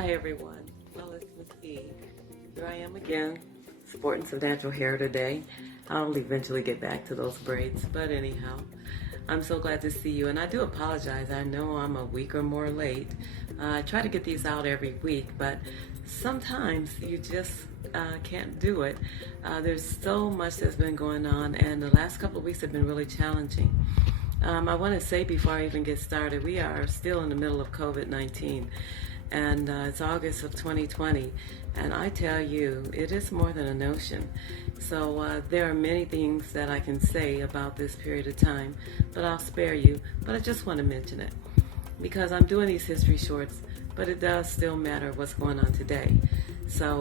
Hi everyone. Well, it's Miss E. Here I am again, sporting some natural hair today. I'll eventually get back to those braids, but anyhow, I'm so glad to see you. And I do apologize. I know I'm a week or more late. I try to get these out every week, but sometimes you just can't do it. There's so much that's been going on, and the last couple of weeks have been really challenging. I want to say before I even get started, we are still in the middle of COVID-19, and it's August of 2020, and I tell you, it is more than a notion. So there are many things that I can say about this period of time, but I'll spare you. But I just want to mention it because I'm doing these history shorts, but it does still matter what's going on today. So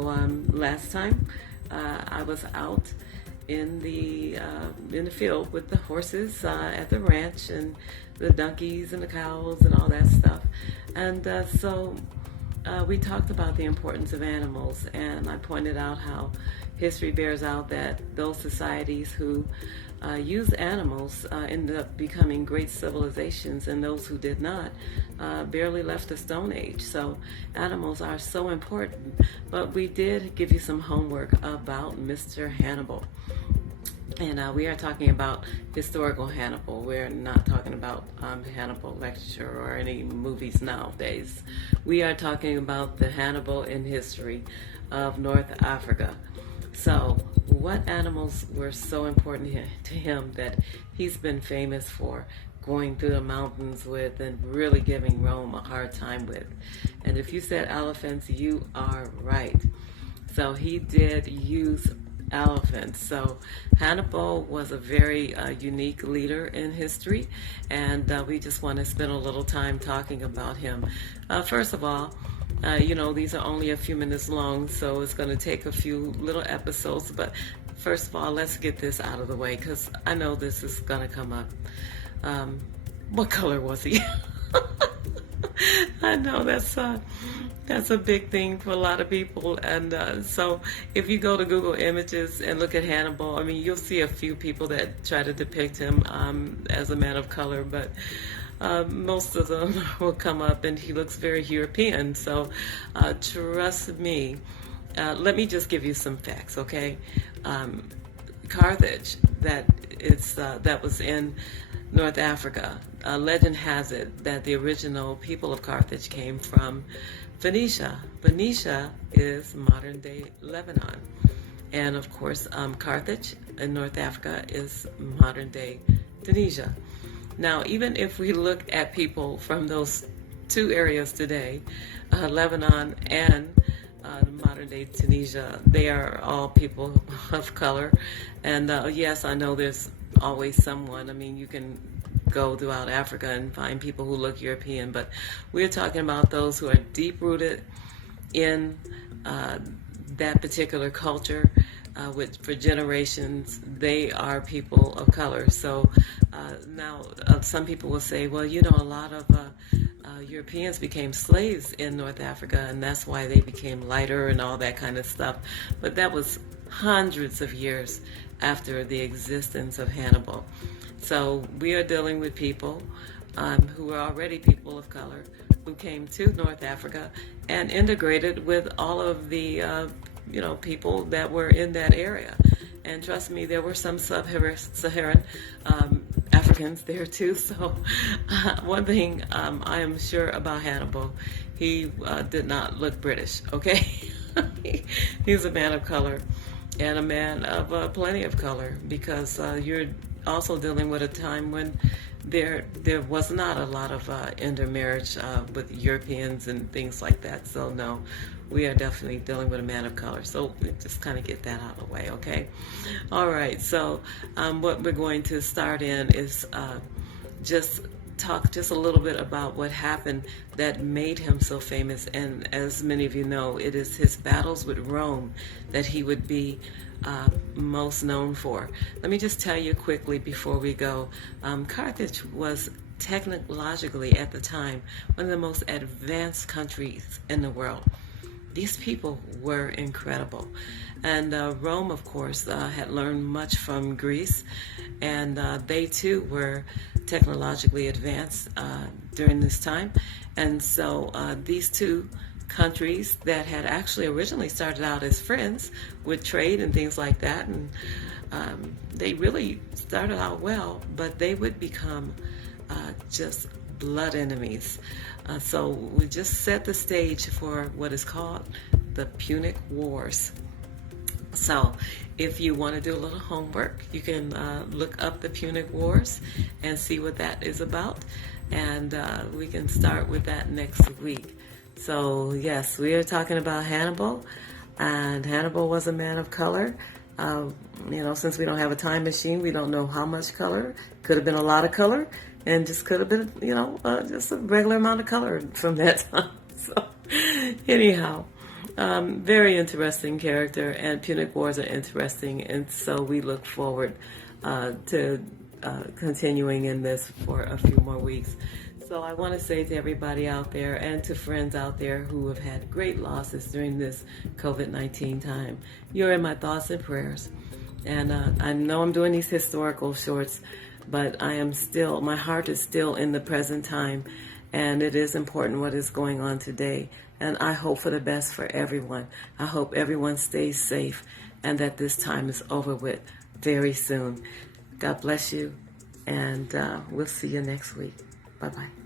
last time I was out in the field with the horses at the ranch and the donkeys and the cows and all that stuff. And so we talked about the importance of animals, and I pointed out how history bears out that those societies who use animals ended up becoming great civilizations, and those who did not barely left the Stone Age. So animals are so important. But we did give you some homework about Mr. Hannibal. And we are talking about historical Hannibal. We're not talking about Hannibal lecture or any movies nowadays. We are talking about the Hannibal in history of North Africa. So what animals were so important to him that he's been famous for going through the mountains with and really giving Rome a hard time with? And if you said elephants, you are right. So he did use elephants. So Hannibal was a very unique leader in history, and we just want to spend a little time talking about him. First of all, these are only a few minutes long, so it's going to take a few little episodes, but first of all, let's get this out of the way because I know this is going to come up. What color was he? I know that's a big thing for a lot of people, and so if you go to Google Images and look at Hannibal, I mean, you'll see a few people that try to depict him as a man of color, but most of them will come up, and he looks very European. So trust me. Let me just give you some facts, okay? Carthage, that was in North Africa. Legend has it that the original people of Carthage came from Phoenicia. Phoenicia is modern-day Lebanon. And of course, Carthage in North Africa is modern-day Tunisia. Now, even if we look at people from those two areas today, Lebanon and modern-day Tunisia, they are all people of color. And yes, I know there's always someone. I mean, you can go throughout Africa and find people who look European, but we're talking about those who are deep-rooted in that particular culture. For generations, they are people of color. So now some people will say, well, a lot of Europeans became slaves in North Africa, and that's why they became lighter and all that kind of stuff. But that was hundreds of years after the existence of Hannibal. So we are dealing with people who are already people of color who came to North Africa and integrated with all of the people that were in that area. And trust me, there were some sub-Saharan Africans there too. So one thing I am sure about Hannibal, he did not look British, okay? He's a man of color and a man of plenty of color, because you're also dealing with a time when there was not a lot of intermarriage with Europeans and things like that. So no, we are definitely dealing with a man of color. So we just kind of get that out of the way, okay? All right, so what we're going to start in is just talk just a little bit about what happened that made him so famous. And as many of you know, it is his battles with Rome that he would be most known for. Let me just tell you quickly before we go. Carthage was technologically at the time one of the most advanced countries in the world. These people were incredible. And Rome, of course, had learned much from Greece, and they too were technologically advanced during this time. And so these two countries that had actually originally started out as friends with trade and things like that, and they really started out well, but they would become just blood enemies. So we just set the stage for what is called the Punic Wars. So if you want to do a little homework, you can look up the Punic Wars and see what that is about. And we can start with that next week. So yes, we are talking about Hannibal. And Hannibal was a man of color. Since we don't have a time machine, we don't know how much color. Could have been a lot of color, and just could have been, just a regular amount of color from that time. So anyhow, very interesting character, and Punic Wars are interesting, and so we look forward to continuing in this for a few more weeks. So I want to say to everybody out there and to friends out there who have had great losses during this COVID-19 time, you're in my thoughts and prayers. And I know I'm doing these historical shorts, but my heart is still in the present time, and it is important what is going on today. And I hope for the best for everyone. I hope everyone stays safe and that this time is over with very soon. God bless you, and we'll see you next week. Bye-bye.